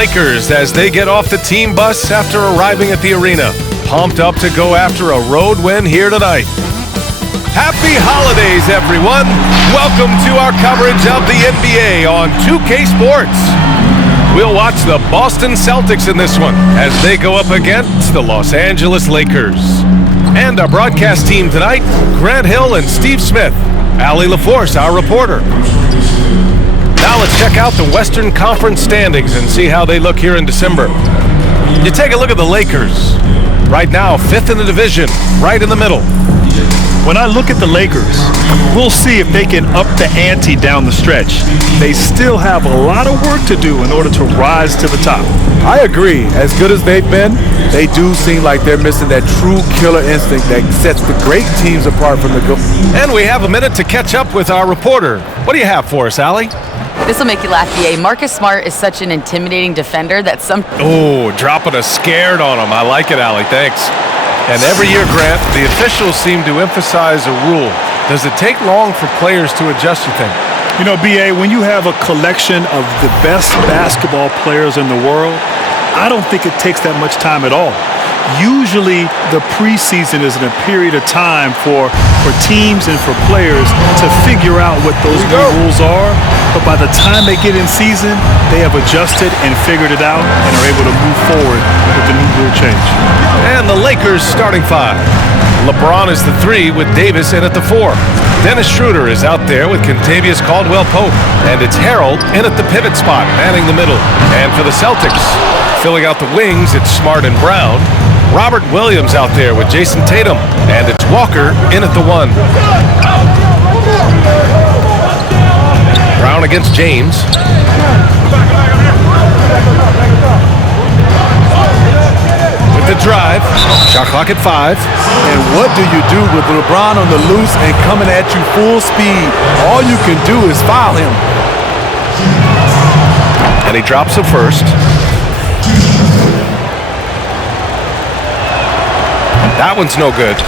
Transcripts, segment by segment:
Lakers as they get off the team bus after arriving at the arena. Pumped up to go after a road win here tonight. Happy holidays, everyone. Welcome to our coverage of the NBA on 2K Sports. We'll watch the Boston Celtics in this one as they go up against the Los Angeles Lakers. And our broadcast team tonight, Grant Hill and Steve Smith. Allie LaForce, our reporter. Now let's check out the Western Conference standings and see how they look here in December. You take a look at the Lakers. Right now, 5th in the division, right in the middle. When I look at the Lakers, we'll see if they can up the ante down the stretch. They still have a lot of work to do in order to rise to the top. I agree. As good as they've been, they do seem like they're missing that true killer instinct that sets the great teams apart from the good. And we have a minute to catch up with our reporter. What do you have for us, Allie? This will make you laugh, VA. Marcus Smart is such an intimidating defender that some... Oh, dropping a scared on him. I like it, Allie. Thanks. And every year, Grant, the officials seem to emphasize a rule. Does it take long for players to adjust, you think? You know, BA, when you have a collection of the best basketball players in the world, I don't think it takes that much time at all. Usually, the preseason is in a period of time for teams and for players to figure out what those new rules are. But by the time they get in season, they have adjusted and figured it out and are able to move forward with the new rule change. And the Lakers starting 5. LeBron is the 3 with Davis in at the 4. Dennis Schroeder is out there with Kentavious Caldwell-Pope. And it's Harrell in at the pivot spot, manning the middle. And for the Celtics, filling out the wings, it's Smart and Brown. Robert Williams out there with Jason Tatum. And it's Walker in at the 1. Brown against James. With the drive. Shot clock at 5. And what do you do with LeBron on the loose and coming at you full speed? All you can do is foul him. And he drops the first. That one's no good.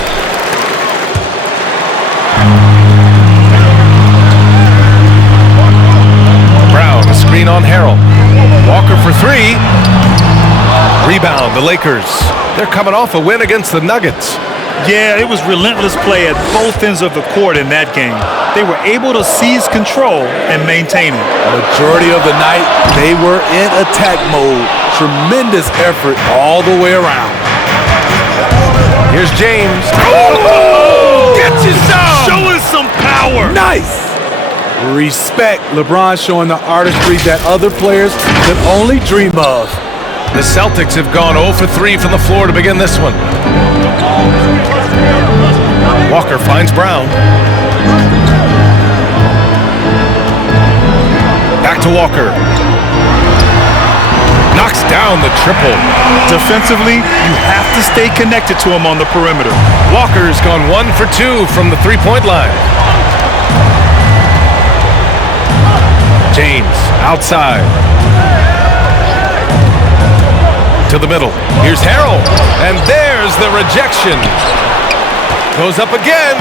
Brown, a screen on Harrell. Walker for 3. Rebound, the Lakers. They're coming off a win against the Nuggets. Yeah, it was relentless play at both ends of the court in that game. They were able to seize control and maintain it. Majority of the night, they were in attack mode. Tremendous effort all the way around. Here's James. Oh! Get you some! Show us some power! Nice! Respect. LeBron showing the artistry that other players could only dream of. The Celtics have gone 0 for 3 from the floor to begin this one. Walker finds Brown. Back to Walker. Knocks down the triple. Defensively, you have to stay connected to him on the perimeter. Walker's gone 1 for 2 from the three-point line. James outside. To the middle. Here's Harrell. And there's the rejection. Goes up again.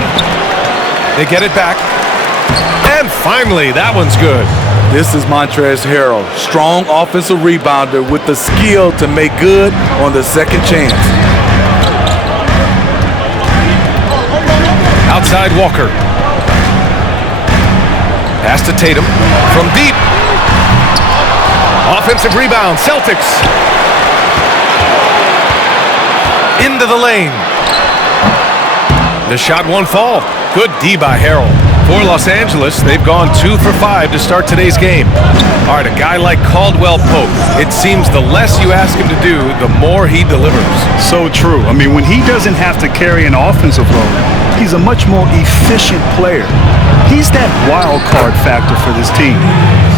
They get it back. And finally, that one's good. This is Montrezl Harrell, strong offensive rebounder with the skill to make good on the second chance. Outside Walker. Pass to Tatum from deep. Offensive rebound, Celtics. Into the lane. The shot won't fall. Good D by Harrell. For Los Angeles, they've gone 2 for 5 to start today's game. All right, a guy like Caldwell-Pope, it seems the less you ask him to do, the more he delivers. So true. I mean, when he doesn't have to carry an offensive load, he's a much more efficient player. He's that wild card factor for this team.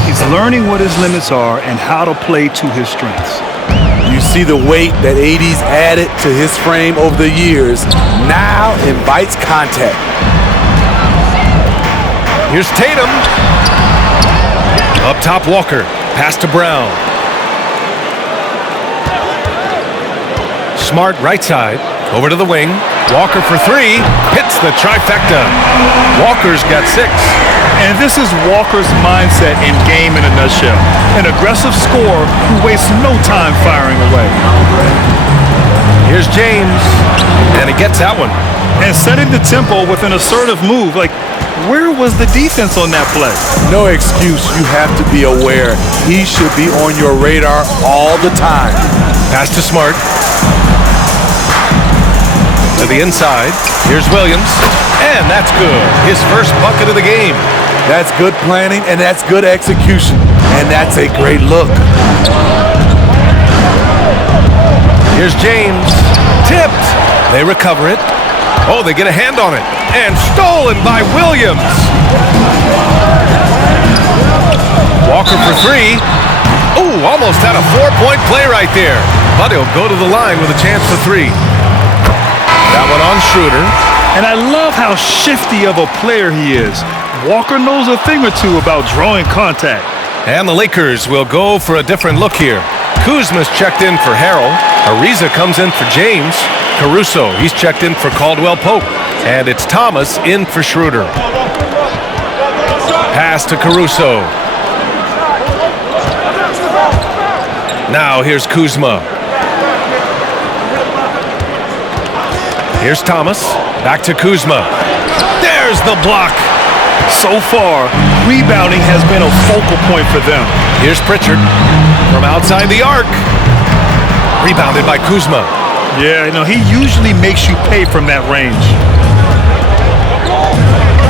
He's learning what his limits are and how to play to his strengths. You see the weight that AD's added to his frame over the years now invites contact. Here's Tatum. Up top, Walker. Pass to Brown. Smart right side. Over to the wing. Walker for 3. Hits the trifecta. Walker's got 6. And this is Walker's mindset in game in a nutshell. An aggressive scorer who wastes no time firing away. Here's James, and he gets that one. And setting the tempo with an assertive move. Like, where was the defense on that play? No excuse. You have to be aware. He should be on your radar all the time. Pass to Smart. To the inside. Here's Williams. And that's good. His first bucket of the game. That's good planning, and that's good execution. And that's a great look. Here's James. Tipped. They recover it. Oh, they get a hand on it. And stolen by Williams. Walker for three. Ooh, almost had a 4-point play right there. But he'll go to the line with a chance for three. That one on Schroeder. And I love how shifty of a player he is. Walker knows a thing or two about drawing contact. And the Lakers will go for a different look here. Kuzma's checked in for Harrell. Ariza comes in for James. Caruso, he's checked in for Caldwell Pope. And it's Thomas in for Schroeder. Pass to Caruso. Now here's Kuzma. Here's Thomas. Back to Kuzma. There's the block. So far, rebounding has been a focal point for them. Here's Pritchard from outside the arc. Rebounded by Kuzma. Yeah, he usually makes you pay from that range.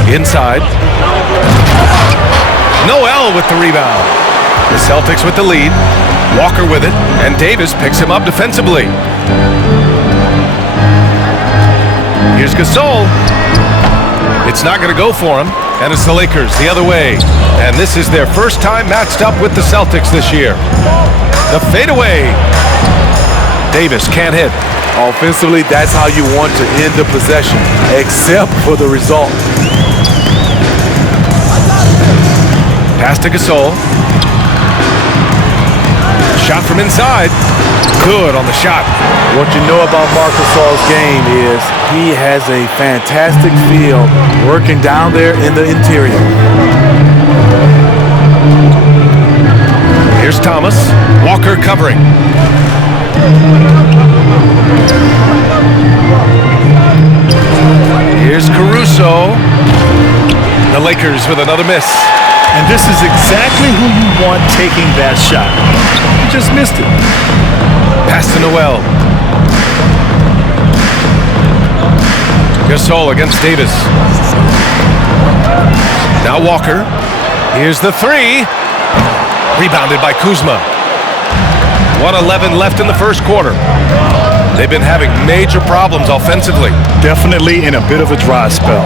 Inside. Noel with the rebound. The Celtics with the lead. Walker with it, and Davis picks him up defensively. Here's Gasol. It's not going to go for him, and it's the Lakers the other way. And this is their first time matched up with the Celtics this year. The fadeaway. Davis can't hit. Offensively, that's how you want to end the possession, except for the result. Pass to Gasol. Shot from inside. Good on the shot. What you know about Marc Gasol's game is he has a fantastic feel working down there in the interior. Here's Thomas. Walker covering. Here's Caruso. The Lakers with another miss. And this is exactly who you want taking that shot. You just missed it. Pass to Noel. Gasol against Davis. Now Walker. Here's the three. Rebounded by Kuzma. 1:11 left in the first quarter. They've been having major problems offensively. Definitely in a bit of a dry spell.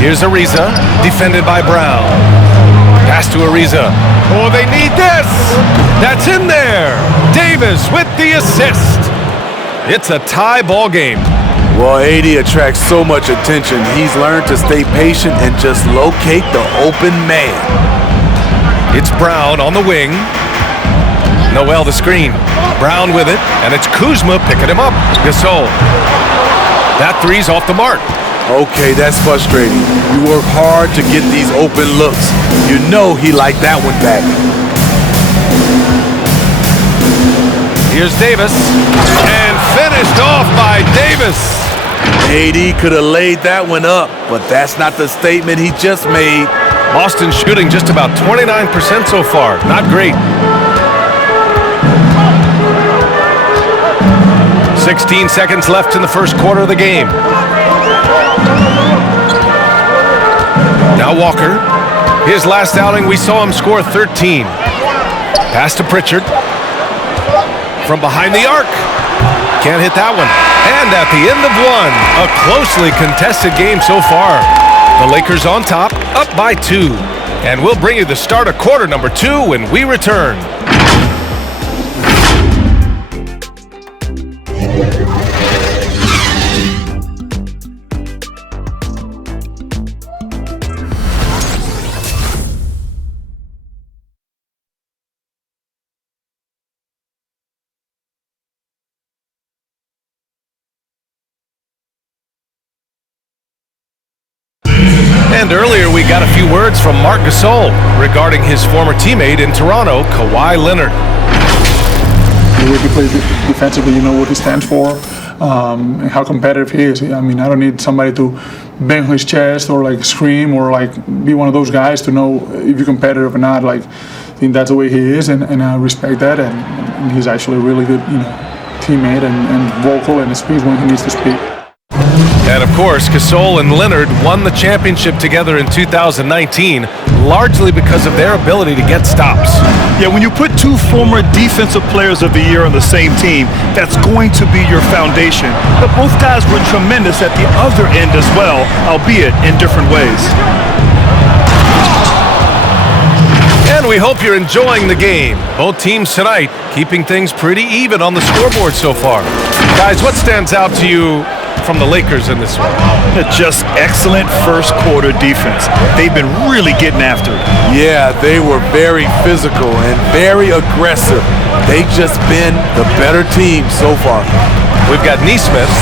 Here's Ariza, defended by Brown. Pass to Ariza. Oh, they need this! That's in there! Davis with the assist. It's a tie ball game. Well, AD attracts so much attention. He's learned to stay patient and just locate the open man. It's Brown on the wing. Noel the screen. Brown with it, and it's Kuzma picking him up. Gasol. That three's off the mark. Okay, that's frustrating. You work hard to get these open looks. You know he liked that one back. Here's Davis, and finished off by Davis. AD could have laid that one up, but that's not the statement he just made. Boston shooting just about 29% so far. Not great. 16 seconds left in the first quarter of the game. Now Walker. His last outing, we saw him score 13. Pass to Pritchard. From behind the arc. Can't hit that one. And at the end of one, a closely contested game so far. The Lakers on top, up by 2. And we'll bring you the start of quarter number 2 when we return. And earlier we got a few words from Marc Gasol regarding his former teammate in Toronto, Kawhi Leonard. The way he plays defensively, you know what he stands for, and how competitive he is. I mean, I don't need somebody to bang his chest or like scream or like be one of those guys to know if you're competitive or not. Like, I think that's the way he is, and I respect that. And he's actually a really good, teammate and vocal and speaks when he needs to speak. And of course, Gasol and Leonard won the championship together in 2019, largely because of their ability to get stops. Yeah, when you put two former defensive players of the year on the same team, that's going to be your foundation. But both guys were tremendous at the other end as well, albeit in different ways. And we hope you're enjoying the game. Both teams tonight keeping things pretty even on the scoreboard so far. Guys, what stands out to you from the Lakers in this one? Just excellent first quarter defense. They've been really getting after it. Yeah, they were very physical and very aggressive. They've just been the better team so far. We've got Nesmith,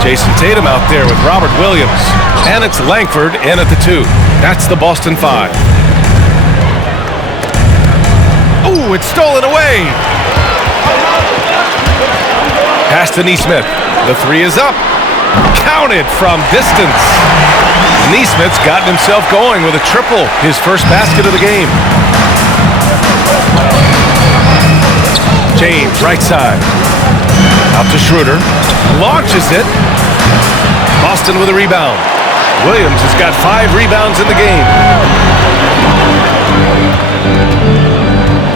Jason Tatum out there with Robert Williams, and it's Langford in at the 2. That's the Boston 5. Ooh, it's stolen away. Pass to Nesmith. The 3 is up. Counted from distance. Nesmith's gotten himself going with a triple, his first basket of the game. James, right side. Out to Schroeder. Launches it. Boston with a rebound. Williams has got 5 rebounds in the game.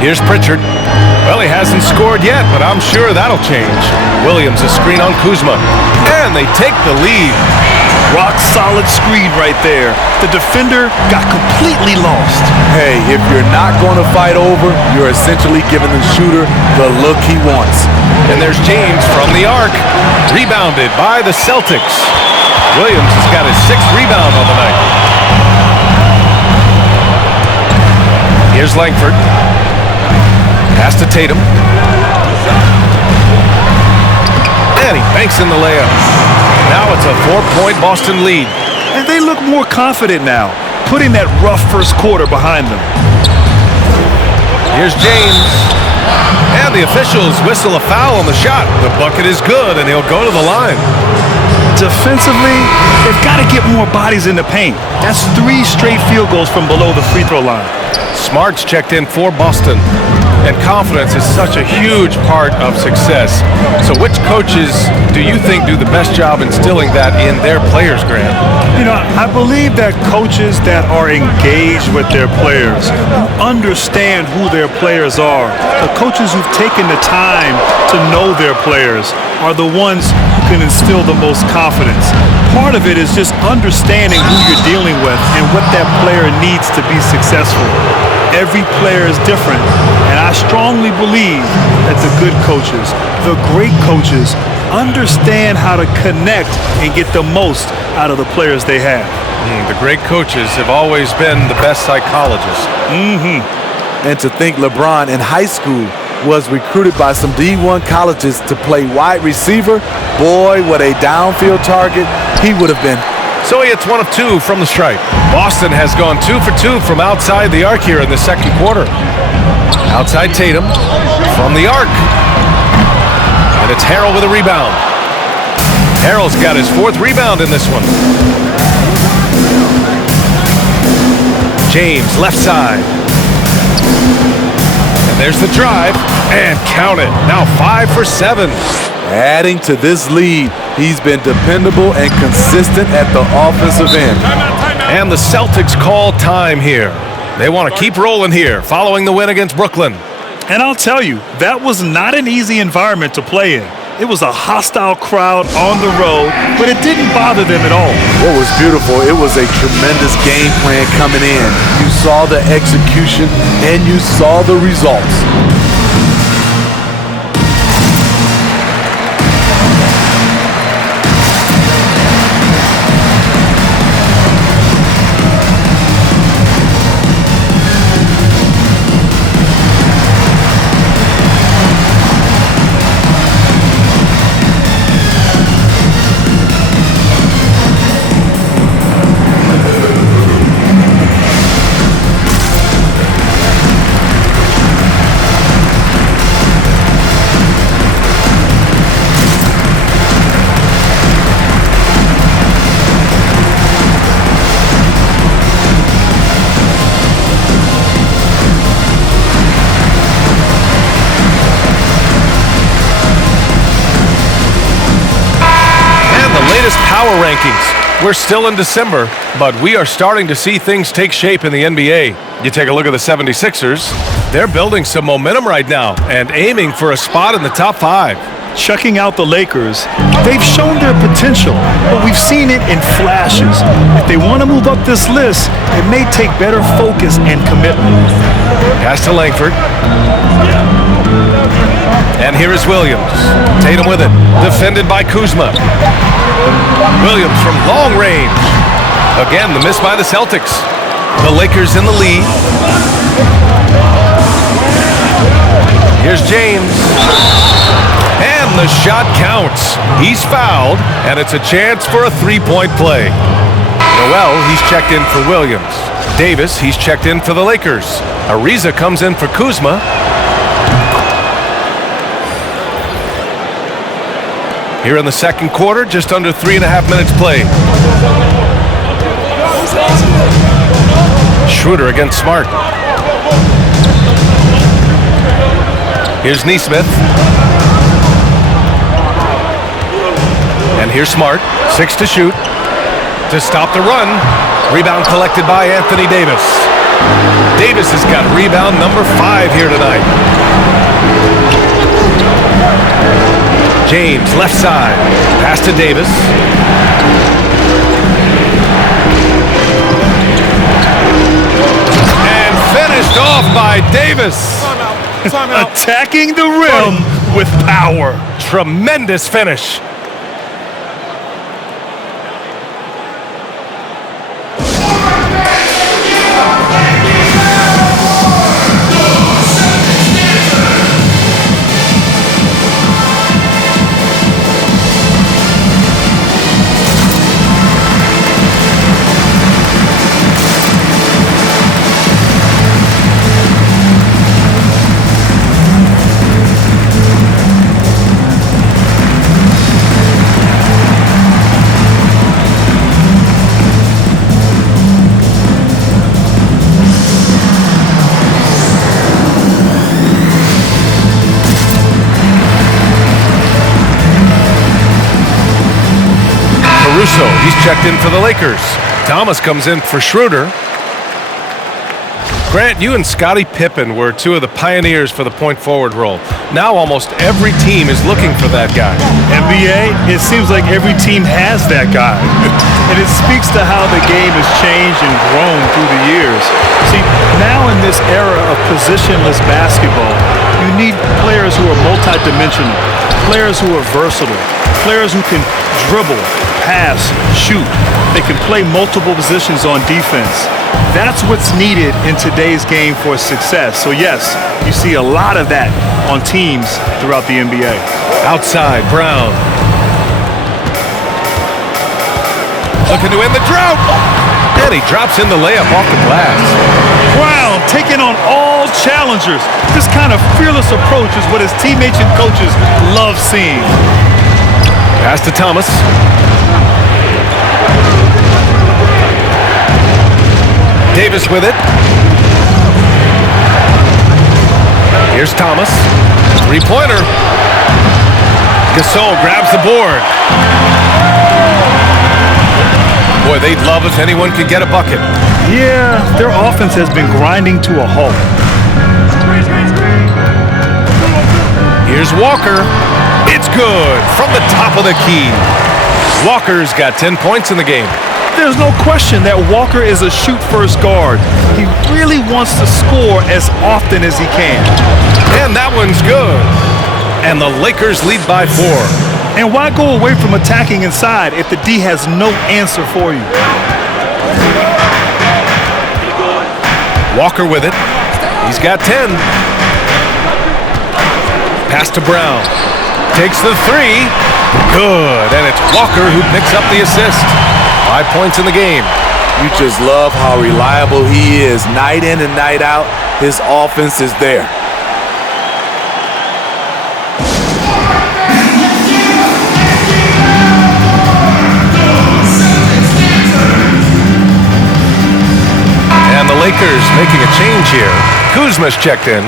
Here's Pritchard. Well, he hasn't scored yet, but I'm sure that'll change. Williams a screen on Kuzma. And they take the lead. Rock solid screen right there. The defender got completely lost. Hey, if you're not going to fight over, you're essentially giving the shooter the look he wants. And there's James from the arc. Rebounded by the Celtics. Williams has got his 6th rebound on the night. Here's Langford. Pass to Tatum. And he banks in the layup. Now it's a 4-point Boston lead. And they look more confident now, putting that rough first quarter behind them. Here's James. And the officials whistle a foul on the shot. The bucket is good, and he'll go to the line. Defensively, they've got to get more bodies in the paint. That's 3 straight field goals from below the free throw line. Smart's checked in for Boston. And confidence is such a huge part of success. So which coaches do you think do the best job instilling that in their players, Grant? I believe that coaches that are engaged with their players, who understand who their players are, the coaches who've taken the time to know their players are the ones who can instill the most confidence. Part of it is just understanding who you're dealing with and what that player needs to be successful. Every player is different, and I strongly believe that the good coaches, the great coaches, understand how to connect and get the most out of the players they have. The great coaches have always been the best psychologists. And to think LeBron in high school was recruited by some D1 colleges to play wide receiver, boy, what a downfield target he would have been. So he hits 1 of 2 from the stripe. Boston has gone 2 for 2 from outside the arc here in the second quarter. Outside Tatum from the arc. And it's Harrell with a rebound. Harrell's got his 4th rebound in this one. James, left side. And there's the drive. And count it. Now 5 for 7. Adding to this lead, he's been dependable and consistent at the offensive end. And the Celtics call time here. They want to keep rolling here following the win against Brooklyn. And I'll tell you, that was not an easy environment to play in. It was a hostile crowd on the road, but it didn't bother them at all. What was beautiful, it was a tremendous game plan coming in. You saw the execution and you saw the results. power rankings. We're still in December, but we are starting to see things take shape in the NBA. You take a look at the 76ers. They're building some momentum right now and aiming for a spot in the top 5. Checking out the Lakers, they've shown their potential, but we've seen it in flashes. If they want to move up this list, it may take better focus and commitment. Pass to Langford. And here is Williams. Tatum with it. Defended by Kuzma. Williams from long range. Again, the miss by the Celtics. The Lakers in the lead. Here's James. And the shot counts. He's fouled, and it's a chance for a three-point play. Noel, he's checked in for Williams. Davis, he's checked in for the Lakers. Ariza comes in for Kuzma. Here in the second quarter, just under 3.5 minutes played. Schroeder against Smart. Here's Nesmith. And here's Smart. 6 to shoot. To stop the run. Rebound collected by Anthony Davis. Davis has got rebound number 5 here tonight. James, left side. Pass to Davis. And finished off by Davis. Attacking the rim with power. Tremendous finish. He's checked in for the Lakers. Thomas comes in for Schroeder. Grant, you and Scottie Pippen were two of the pioneers for the point forward role. Now almost every team is looking for that guy. NBA, it seems like every team has that guy. And it speaks to how the game has changed and grown through the years. See, now in this era of positionless basketball, you need players who are multidimensional, players who are versatile, players who can dribble, pass, shoot. They can play multiple positions on defense. That's what's needed in today's game for success. So yes, you see a lot of that on teams throughout the NBA. Outside, Brown. Looking to end the drought. And he drops in the layup off the glass. Brown taking on all challengers. This kind of fearless approach is what his teammates and coaches love seeing. Pass to Thomas. Davis with it. Here's Thomas. Three-pointer. Gasol grabs the board. Boy, they'd love if anyone could get a bucket. Yeah, their offense has been grinding to a halt. Here's Walker. It's good from the top of the key. Walker's got 10 points in the game. There's no question that Walker is a shoot-first guard. He really wants to score as often as he can. And that one's good. And the Lakers lead by 4. And why go away from attacking inside if the D has no answer for you? Walker with it. He's got 10. Pass to Brown. Takes the 3. Good. And it's Walker who picks up the assist. 5 points in the game. You just love how reliable he is night in and night out. His offense is there. And the Lakers making a change here. Kuzma's checked in.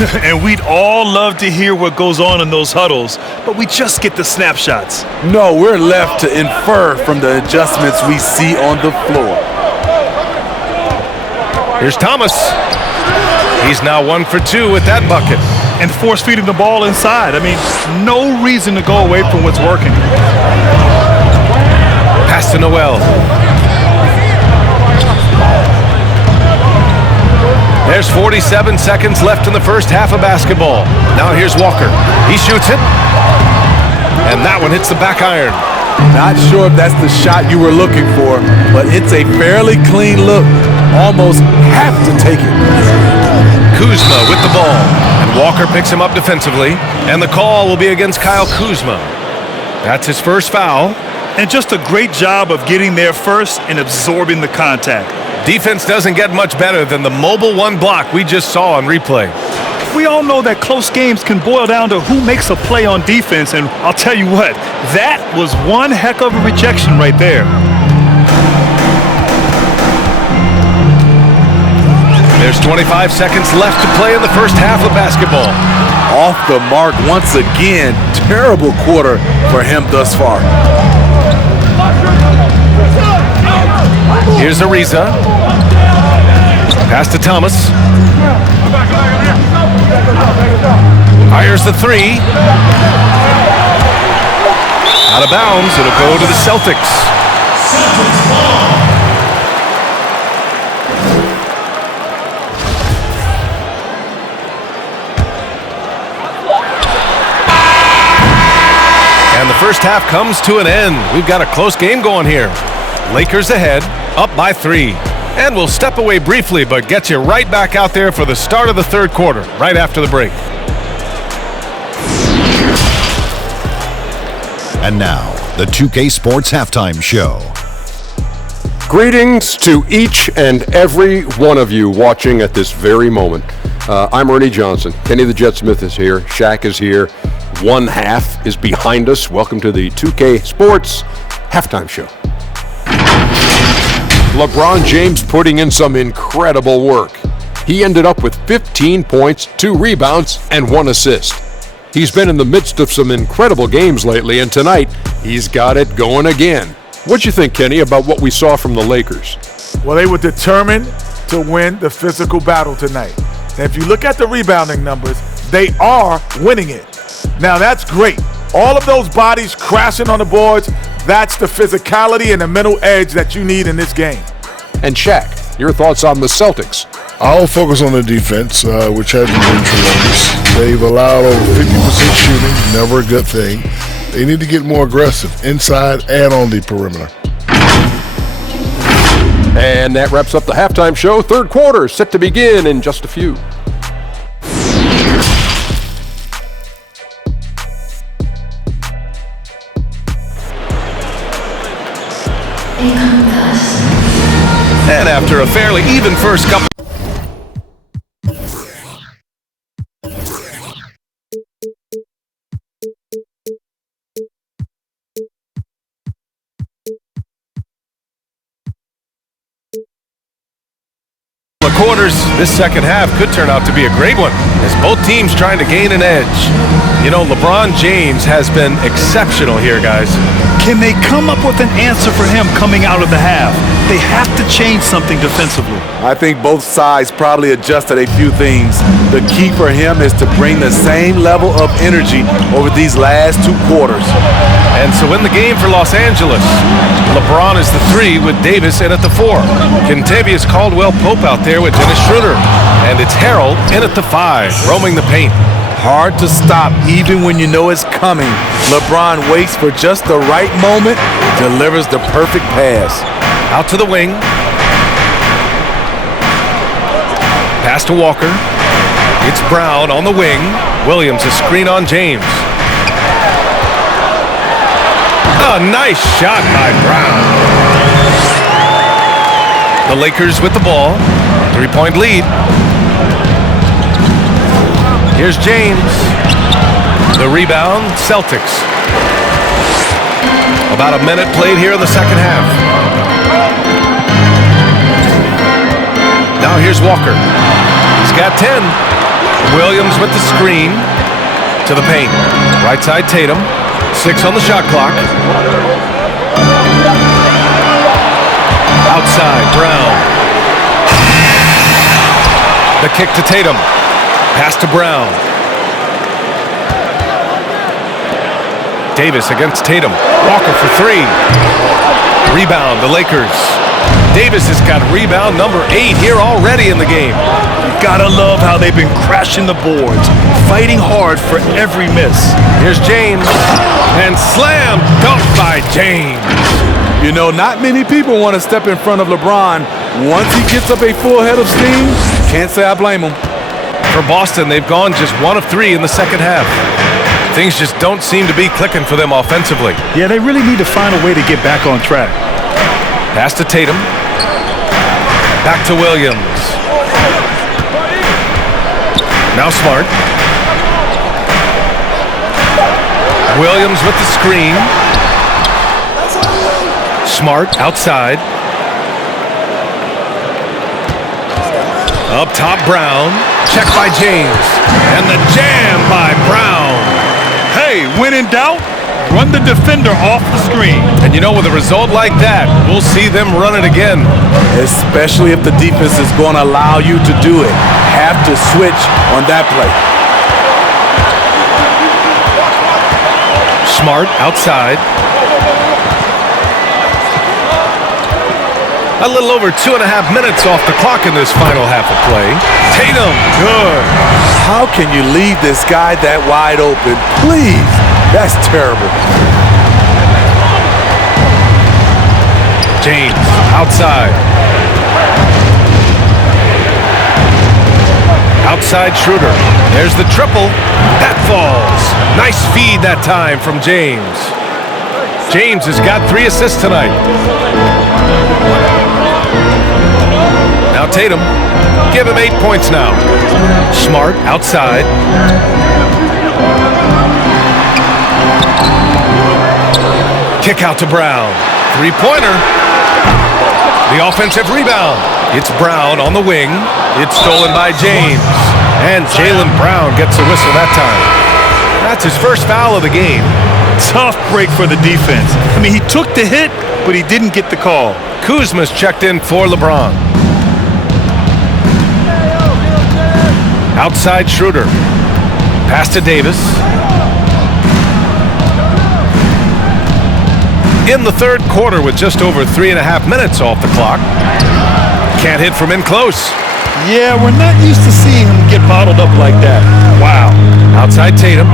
And we'd all love to hear what goes on in those huddles, but we just get the snapshots. No, we're left to infer from the adjustments we see on the floor. Here's Thomas. He's now 1 for 2 with that bucket. And force feeding the ball inside. I mean, no reason to go away from what's working. Pass to Noel. There's 47 seconds left in the first half of basketball. Now here's Walker. He shoots it. And that one hits the back iron. Not sure if that's the shot you were looking for, but it's a fairly clean look. Almost have to take it. Kuzma with the ball. And Walker picks him up defensively. And the call will be against Kyle Kuzma. That's his first foul. And just a great job of getting there first and absorbing the contact. Defense doesn't get much better than the mobile one block we just saw on replay. We all know that close games can boil down to who makes a play on defense, and I'll tell you what, that was one heck of a rejection right there. There's 25 seconds left to play in the first half of basketball. Off the mark once again. Terrible quarter for him thus far. Here's Ariza. Pass to Thomas. Fires the three. Out of bounds. It'll go to the Celtics. And the first half comes to an end. We've got a close game going here. Lakers ahead, up by 3. And we'll step away briefly, but get you right back out there for the start of the third quarter, right after the break. And now, the 2K Sports Halftime Show. Greetings to each and every one of you watching at this very moment. I'm Ernie Johnson. Kenny the Jet Smith is here. Shaq is here. One half is behind us. Welcome to the 2K Sports Halftime Show. LeBron James putting in some incredible work. He ended up with 15 points, 2 rebounds, and 1 assist. He's been in the midst of some incredible games lately, and tonight, he's got it going again. What'd you think, Kenny, about what we saw from the Lakers? Well, they were determined to win the physical battle tonight. And if you look at the rebounding numbers, they are winning it. Now, that's great. All of those bodies crashing on the boards, that's the physicality and the mental edge that you need in this game. And Shaq, your thoughts on the Celtics? I'll focus on the defense, which hasn't been tremendous. They've allowed over 50% shooting, never a good thing. They need to get more aggressive inside and on the perimeter. And that wraps up the halftime show. Third quarter set to begin in just a few. And after a fairly even first couple. Quarters, this second half could turn out to be a great one as both teams trying to gain an edge. You know, LeBron James has been exceptional here, guys. Can they come up with an answer for him coming out of the half? They have to change something defensively. I think both sides probably adjusted a few things. The key for him is to bring the same level of energy over these last 2 quarters. And so in the game for Los Angeles, LeBron is the 3 with Davis in at the 4. Kentavious Caldwell-Pope out there with Dennis Schroeder. And it's Harrell in at the 5, roaming the paint. Hard to stop even when you know it's coming. LeBron waits for just the right moment, delivers the perfect pass. Out to the wing. Pass to Walker. It's Brown on the wing. Williams a screen on James. A nice shot by Brown. The Lakers with the ball. 3-point lead. Here's James. The rebound, Celtics. About a minute played here in the second half. Now here's Walker. He's got 10. Williams with the screen to the paint. Right side Tatum. 6 on the shot clock. Outside Brown. The kick to Tatum. Pass to Brown. Davis against Tatum. Walker for 3. Rebound, the Lakers. Davis has got rebound number 8 here already in the game. You gotta love how they've been crashing the boards, fighting hard for every miss. Here's James. And slam dunk by James. You know, not many people want to step in front of LeBron. Once he gets up a full head of steam, can't say I blame him. For Boston, they've gone just 1 of 3 in the second half. Things just don't seem to be clicking for them offensively. Yeah, they really need to find a way to get back on track. Pass to Tatum. Back to Williams. Now Smart. Williams with the screen. Smart outside. Up top Brown. Check by James. And the jam by Brown. Hey, when in doubt, run the defender off the screen. And you know, with a result like that, we'll see them run it again. Especially if the defense is going to allow you to do it. Have to switch on that play. Smart outside. A little over 2.5 minutes off the clock in this final half of play. Tatum, good. How can you leave this guy that wide open? Please. That's terrible. James outside. Outside Schroeder. There's the triple. That falls. Nice feed that time from James. James has got 3 assists tonight. Now Tatum. Give him 8 points now. Smart outside. Kick out to Brown. 3-pointer. The offensive rebound. It's Brown on the wing. It's stolen by James. And Jaylen Brown gets a whistle that time. That's his first foul of the game. Tough break for the defense. I mean, he took the hit, but he didn't get the call. Kuzma's checked in for LeBron. Outside Schroeder. Pass to Davis. In the third quarter with just over 3.5 minutes off the clock. Can't hit from in close. Yeah, we're not used to seeing him get bottled up like that. Wow. Outside Tatum.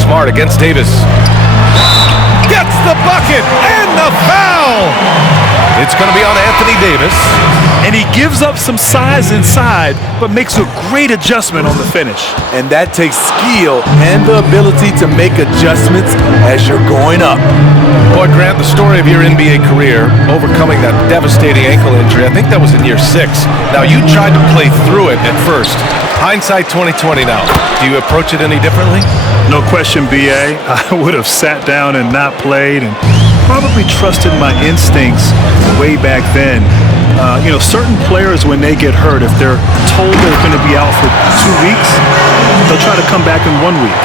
Smart against Davis. Gets the bucket and the foul. It's going to be on Anthony Davis. And he gives up some size inside, but makes a great adjustment on the finish. And that takes skill and the ability to make adjustments as you're going up. Boy, Grant, the story of your NBA career, overcoming that devastating ankle injury, I think that was in year 6. Now, you tried to play through it at first. Hindsight 2020 now. Do you approach it any differently? No question, B.A. I would have sat down and not played and probably trusted my instincts way back then. You know, certain players, when they get hurt, if they're told they're going to be out for 2 weeks, they'll try to come back in 1 week.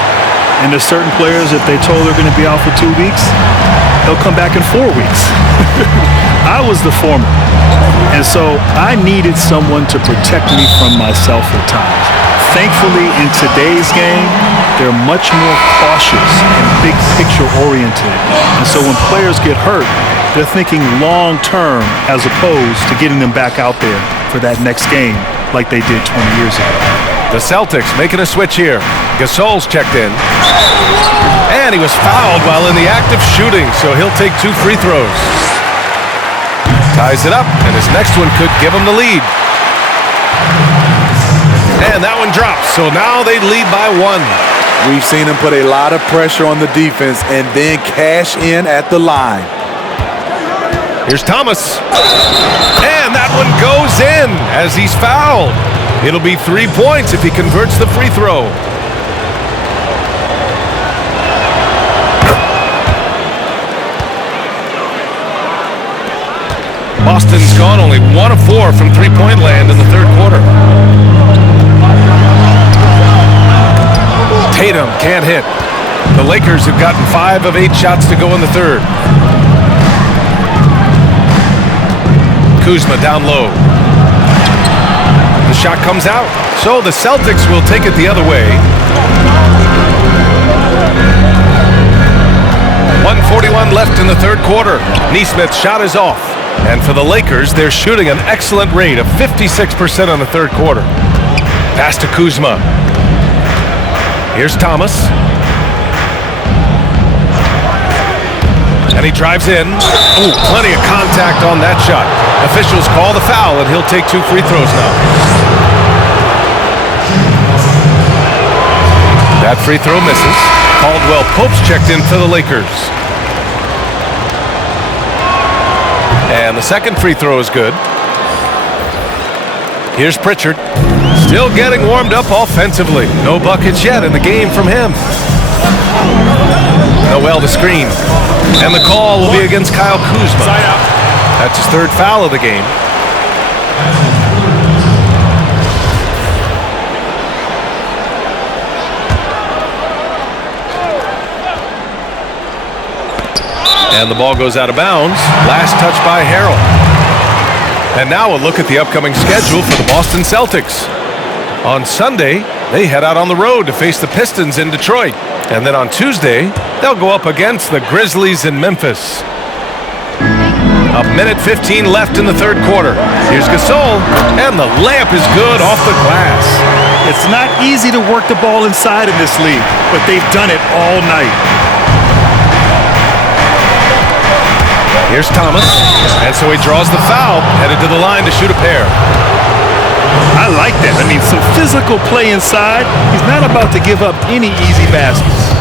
And there's certain players, if they're told they're going to be out for 2 weeks, they'll come back in 4 weeks. I was the former. And so I needed someone to protect me from myself at times. Thankfully, in today's game, they're much more cautious and big picture oriented. And so when players get hurt, they're thinking long term as opposed to getting them back out there for that next game like they did 20 years ago. The Celtics making a switch here. Gasol's checked in. And he was fouled while in the act of shooting, so he'll take 2 free throws. Ties it up, and his next one could give him the lead. And that one drops, so now they lead by 1. We've seen him put a lot of pressure on the defense and then cash in at the line. Here's Thomas. And that one goes in as he's fouled. It'll be 3 points if he converts the free throw. Boston's gone only 1 of 4 from three-point land in the third quarter. Tatum can't hit. The Lakers have gotten 5 of 8 shots to go in the third. Kuzma down low. The shot comes out, so the Celtics will take it the other way. 1:41 left in the third quarter. Nesmith's shot is off. And for the Lakers, they're shooting an excellent rate of 56% on the third quarter. Pass to Kuzma. Here's Thomas. And he drives in. Ooh, plenty of contact on that shot. Officials call the foul, and he'll take 2 free throws now. That free throw misses. Caldwell Pope's checked in for the Lakers. And the second free throw is good. Here's Pritchard. Still getting warmed up offensively. No buckets yet in the game from him. Noel the screen. And the call will be against Kyle Kuzma. That's his third foul of the game. And the ball goes out of bounds. Last touch by Harrell. And now a look at the upcoming schedule for the Boston Celtics. On Sunday, they head out on the road to face the Pistons in Detroit. And then on Tuesday, they'll go up against the Grizzlies in Memphis. A minute 15 left in the third quarter. Here's Gasol, and the layup is good off the glass. It's not easy to work the ball inside in this league, but they've done it all night. Here's Thomas, and so he draws the foul, headed to the line to shoot a pair. I like that. I mean, some physical play inside. He's not about to give up any easy baskets.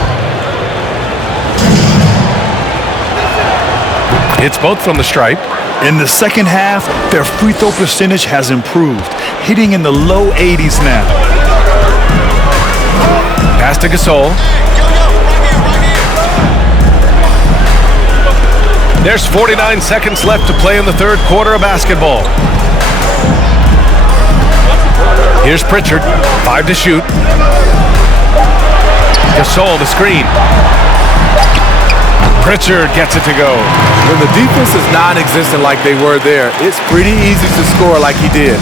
It's both from the stripe. In the second half, their free throw percentage has improved, hitting in the low 80s now. Pass to Gasol. There's 49 seconds left to play in the third quarter of basketball. Here's Pritchard, 5 to shoot. Gasol the screen. Pritchard gets it to go. When the defense is non-existent like they were there, it's pretty easy to score like he did.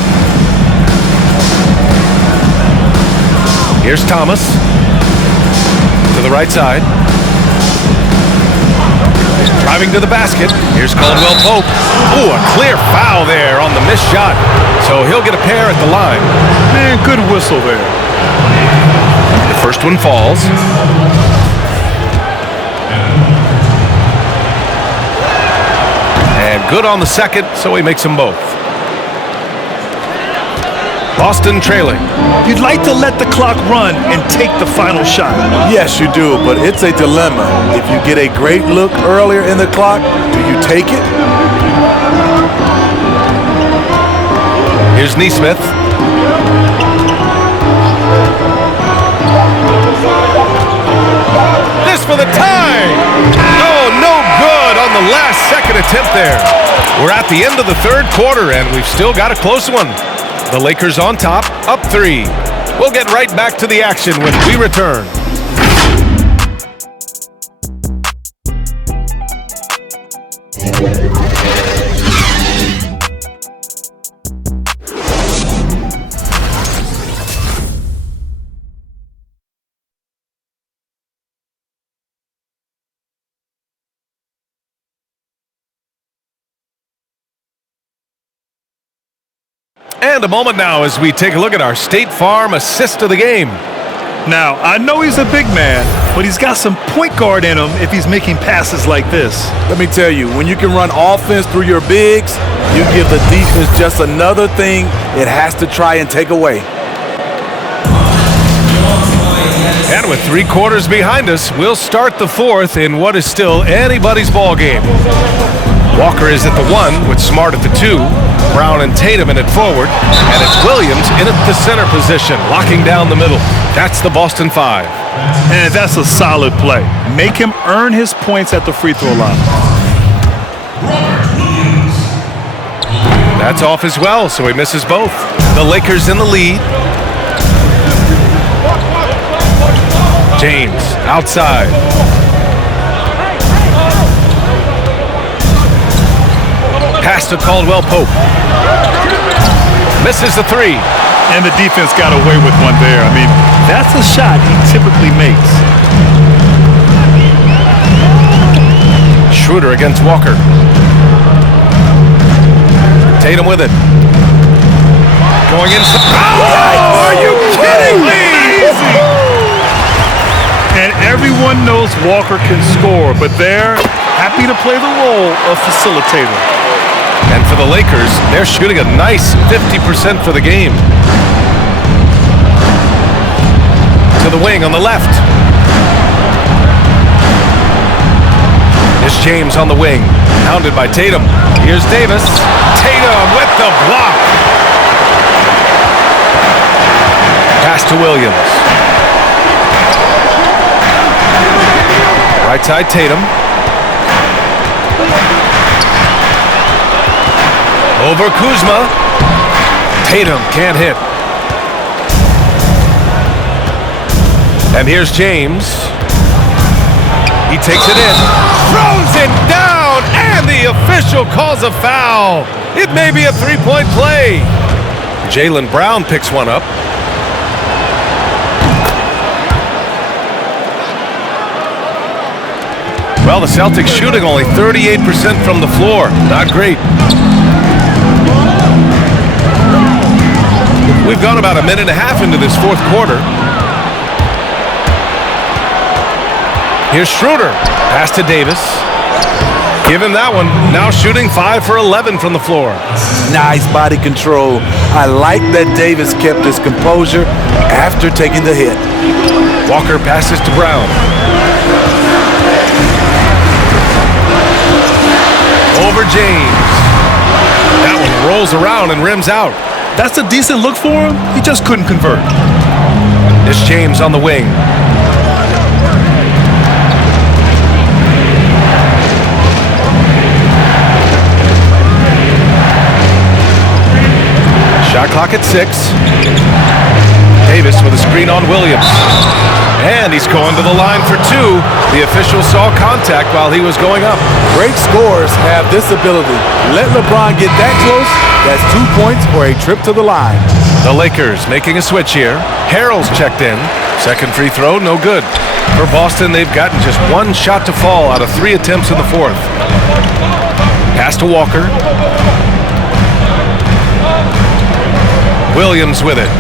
Here's Thomas. To the right side. Driving to the basket. Here's Caldwell Pope. Ooh, a clear foul there on the missed shot. So he'll get a pair at the line. Man, good whistle there. The first one falls. And good on the second, so he makes them both. Boston trailing. You'd like to let the clock run and take the final shot. Yes, you do, but it's a dilemma. If you get a great look earlier in the clock, do you take it? Here's Nesmith. This for the tie! Oh, no good on the last second attempt there. We're at the end of the third quarter, and we've still got a close one. The Lakers on top, up 3. We'll get right back to the action when we return. And a moment now as we take a look at our State Farm assist of the game. Now, I know he's a big man, but he's got some point guard in him if he's making passes like this. Let me tell you, when you can run offense through your bigs, you give the defense just another thing it has to try and take away. And with 3 quarters behind us, we'll start the fourth in what is still anybody's ball game. Walker is at the 1 with Smart at the 2. Brown and Tatum in at forward. And it's Williams in at the center position, locking down the middle. That's the Boston 5. And that's a solid play. Make him earn his points at the free throw line. That's off as well, so he misses both. The Lakers in the lead. James outside. Pass to Caldwell Pope. Misses the three. And the defense got away with one there. I mean, that's a shot he typically makes. Schroeder against Walker. Tatum with it. Going inside. Oh, are you kidding me? And everyone knows Walker can score, but they're happy to play the role of facilitator. And for the Lakers, they're shooting a nice 50% for the game. To the wing on the left. Here's James on the wing, hounded by Tatum. Here's Davis. Tatum with the block. Pass to Williams. Right side Tatum. Over Kuzma. Tatum can't hit. And here's James. He takes it in. Throws it down. And the official calls a foul. It may be a three-point play. Jaylen Brown picks one up. Well, the Celtics shooting only 38% from the floor. Not great. We've gone about a minute and a half into this fourth quarter. Here's Schroeder. Pass to Davis. Give him that one. Now shooting 5 for 11 from the floor. Nice body control. I like that Davis kept his composure after taking the hit. Walker passes to Brown. Over James. That one rolls around and rims out. That's a decent look for him. He just couldn't convert. It's James on the wing. Shot clock at 6. Davis with a screen on Williams. And he's going to the line for 2. The official saw contact while he was going up. Great scorers have this ability. Let LeBron get that close. That's 2 points or a trip to the line. The Lakers making a switch here. Harrell's checked in. Second free throw, no good. For Boston, they've gotten just 1 shot to fall out of 3 attempts in the fourth. Pass to Walker. Williams with it.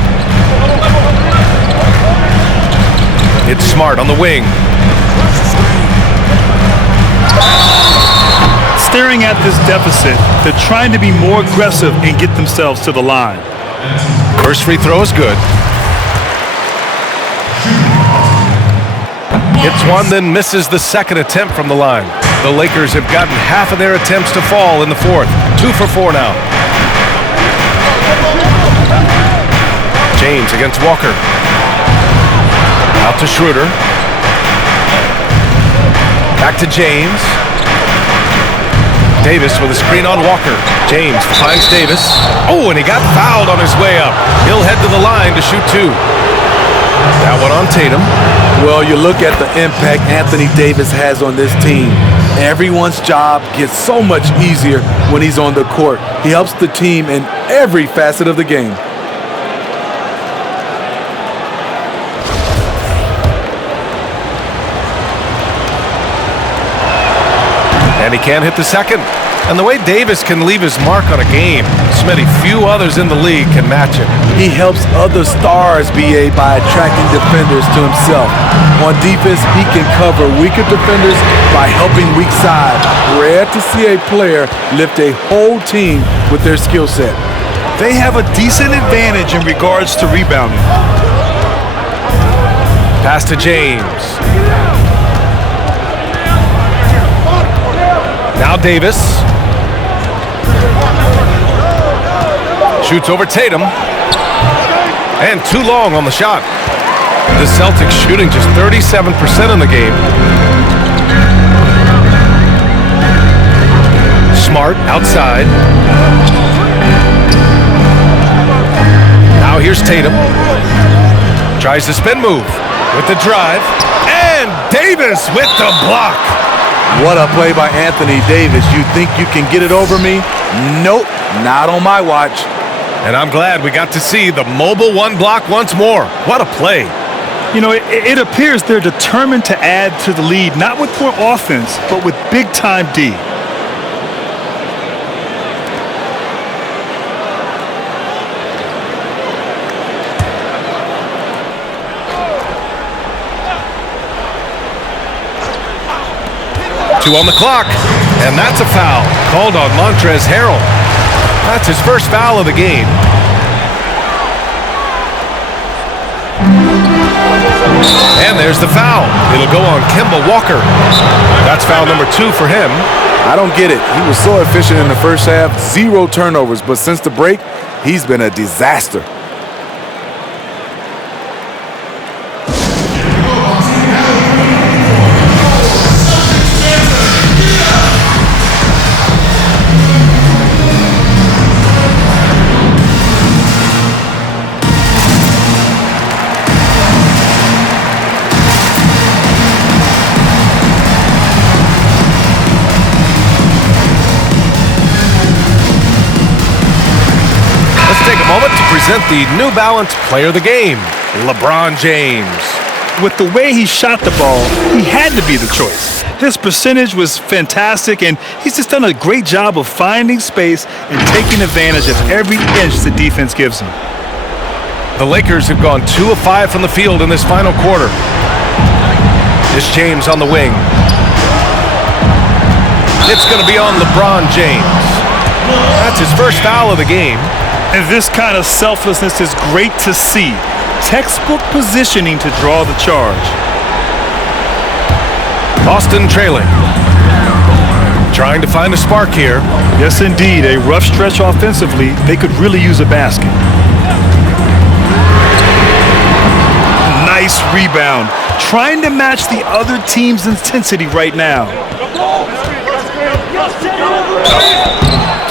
It's Smart on the wing. Staring at this deficit, they're trying to be more aggressive and get themselves to the line. First free throw is good. Hits one, then misses the second attempt from the line. The Lakers have gotten half of their attempts to fall in the fourth. 2 for 4 now. James against Walker. Out to Schroeder. Back to James. Davis with a screen on Walker. James finds Davis. Oh, and he got fouled on his way up. He'll head to the line to shoot 2. That one on Tatum. Well, you look at the impact Anthony Davis has on this team. Everyone's job gets so much easier when he's on the court. He helps the team in every facet of the game. And he can't hit the second. And the way Davis can leave his mark on a game, Smitty, few others in the league can match it. He helps other stars, BA, by attracting defenders to himself. On defense, he can cover weaker defenders by helping weak side. Rare to see a player lift a whole team with their skill set. They have a decent advantage in regards to rebounding. Pass to James. Now Davis. Shoots over Tatum. And too long on the shot. The Celtics shooting just 37% in the game. Smart outside. Tatum. Tries the spin move with the drive. And Davis with the block. What a play by Anthony Davis. You think you can get it over me? Nope, not on my watch. And I'm glad we got to see the mobile one block once more. What a play. You know, it appears they're determined to add to the lead, not with poor offense, but with big-time D. Two on the clock, and that's a foul called on Montrezl Harrell. That's his first foul of the game. And there's the foul. It'll go on Kemba Walker. That's foul number 2 for him. I don't get it. He was so efficient in the first half, 0 turnovers, but since the break, he's been a disaster. Present the New Balance Player of the Game, LeBron James. With the way he shot the ball, he had to be the choice. His percentage was fantastic, and he's just done a great job of finding space and taking advantage of every inch the defense gives him. The Lakers have gone 2 of 5 from the field in this final quarter. It's James on the wing. It's going to be on LeBron James. That's his first foul of the game. And this kind of selflessness is great to see. Textbook positioning to draw the charge. Boston trailing. Trying to find a spark here. Yes, indeed. A rough stretch offensively. They could really use a basket. Nice rebound. Trying to match the other team's intensity right now.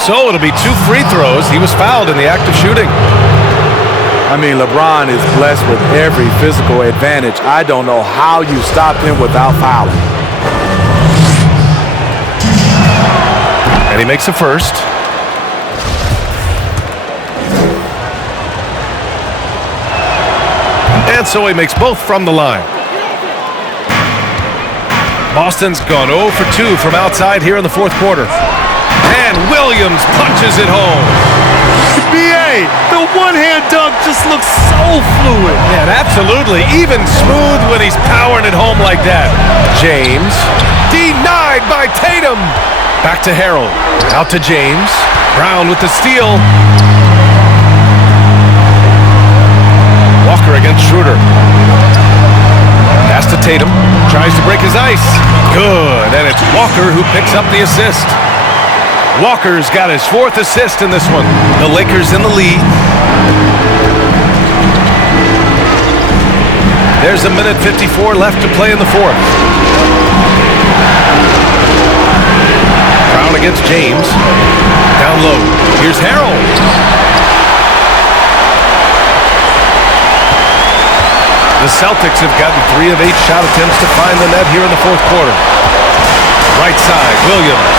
So it'll be 2 free throws. He was fouled in the act of shooting. I mean, LeBron is blessed with every physical advantage. I don't know how you stop him without fouling. And he makes a first. And so he makes both from the line. Boston's gone 0 for 2 from outside here in the fourth quarter. And Williams punches it home. B.A., the one-hand dunk just looks so fluid. Man, absolutely. Even smooth when he's powering it home like that. James, denied by Tatum. Back to Harrell. Out to James. Brown with the steal. Walker against Schroeder. Pass to Tatum. Tries to break his ice. Good. And it's Walker who picks up the assist. Walker's got his 4th assist in this one. The Lakers in the lead. There's 1:54 left to play in the fourth. Brown against James. Down low. Here's Harrell. The Celtics have gotten 3 of 8 shot attempts to find the net here in the fourth quarter. Right side, Williams.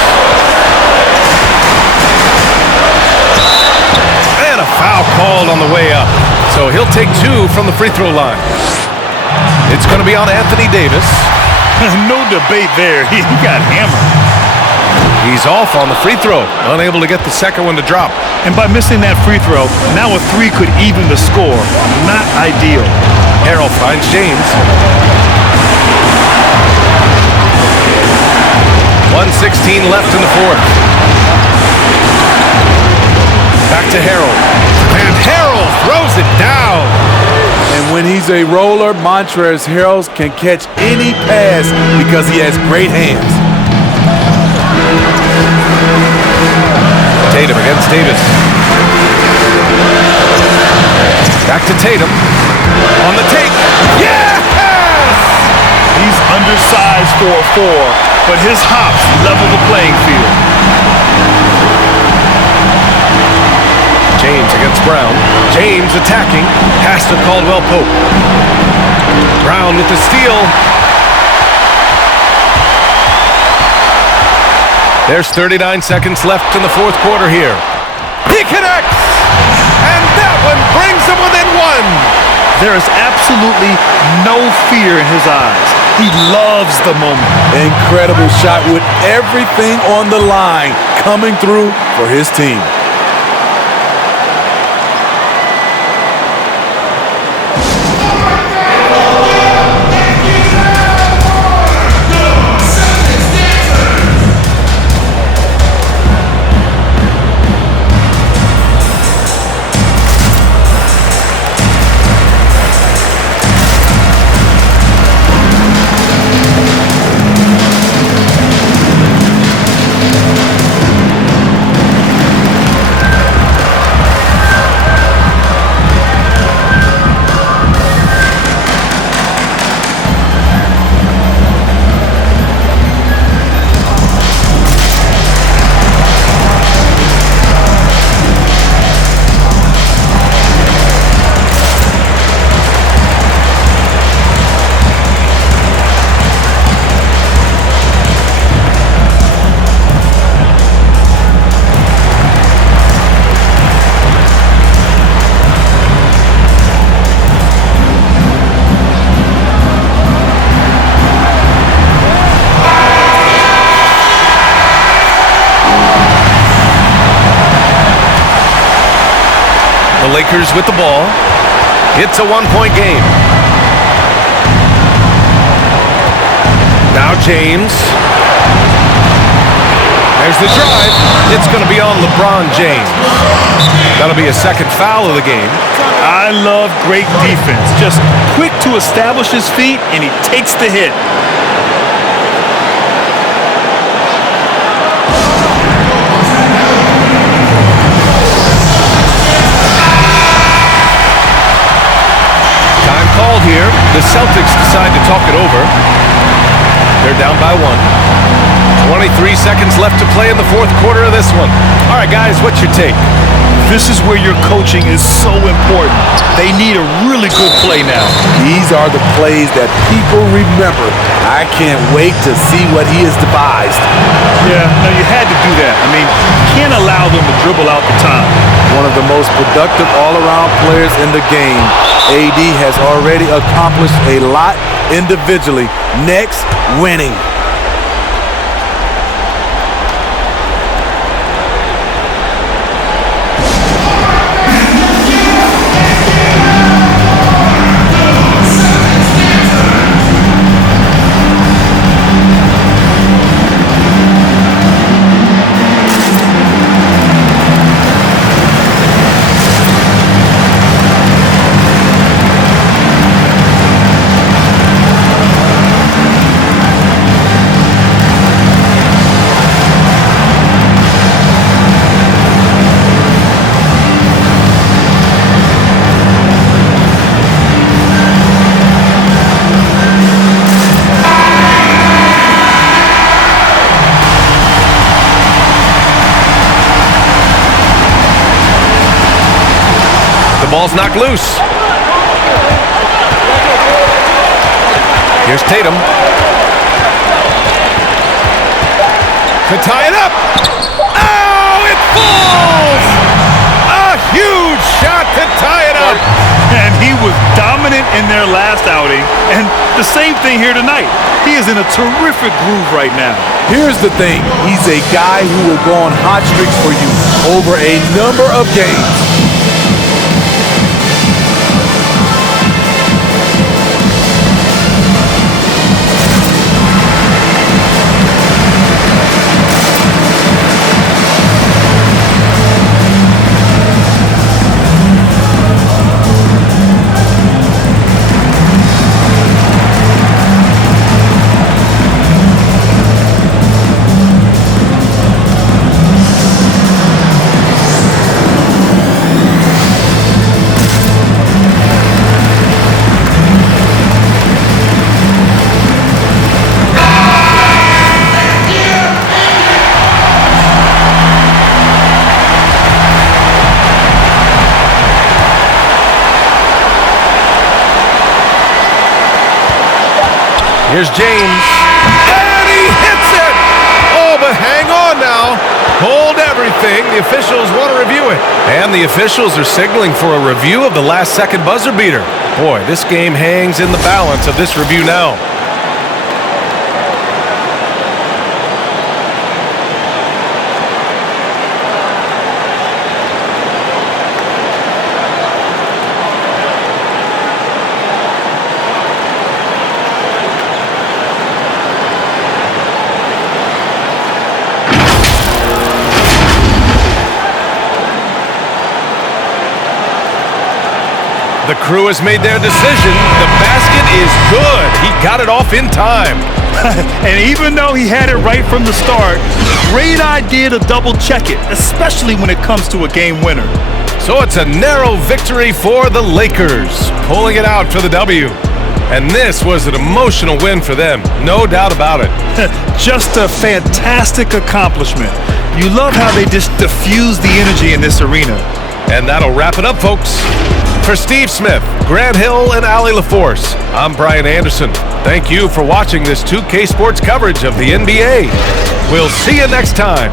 And a foul called on the way up. So he'll take 2 from the free throw line. It's going to be on Anthony Davis. No debate there. He got hammered. He's off on the free throw, unable to get the second one to drop. And by missing that free throw, now a 3 could even the score. Not ideal. Harrell finds James. 1:16 left in the fourth. Back to Harrell. And Harrell throws it down. And when he's a roller, Montrezl Harrell can catch any pass because he has great hands. Tatum against Davis. Back to Tatum. On the take. Yes! He's undersized for a 4, but his hops level the playing field. James against Brown. James attacking. Pass to Caldwell Pope. Brown with the steal. There's 39 seconds left in the fourth quarter here. He connects! And that one brings him within one! There is absolutely no fear in his eyes. He loves the moment. Incredible shot with everything on the line coming through for his team. Lakers with the ball. It's a one-point game. Now James. There's the drive. It's going to be on LeBron James. That'll be a second foul of the game. I love great defense. Just quick to establish his feet, and he takes the hit. Called here. The Celtics decide to talk it over. They're down by one. 23 seconds left to play in the fourth quarter of this one. All right, guys, what's your take? This is where your coaching is so important. They need a really good play now. These are the plays that people remember. I can't wait to see what he has devised. Yeah, no, you had to do that. I mean, you can't allow them to dribble out the time. One of the most productive all-around players in the game. AD has already accomplished a lot individually. Next, winning. Ball's knocked loose. Here's Tatum. To tie it up. Oh, it falls! A huge shot to tie it up. And he was dominant in their last outing. And the same thing here tonight. He is in a terrific groove right now. Here's the thing. He's a guy who will go on hot streaks for you over a number of games. Here's James. And he hits it! Oh, but hang on now. Hold everything. The officials want to review it. And the officials are signaling for a review of the last-second buzzer beater. Boy, this game hangs in the balance of this review now. The crew has made their decision. The basket is good. He got it off in time. And even though he had it right from the start, great idea to double-check it, especially when it comes to a game winner. So it's a narrow victory for the Lakers, pulling it out for the W. And this was an emotional win for them, no doubt about it. Just a fantastic accomplishment. You love how they just diffuse the energy in this arena. And that'll wrap it up, folks. For Steve Smith, Grant Hill, and Allie LaForce, I'm Brian Anderson. Thank you for watching this 2K Sports coverage of the NBA. We'll see you next time.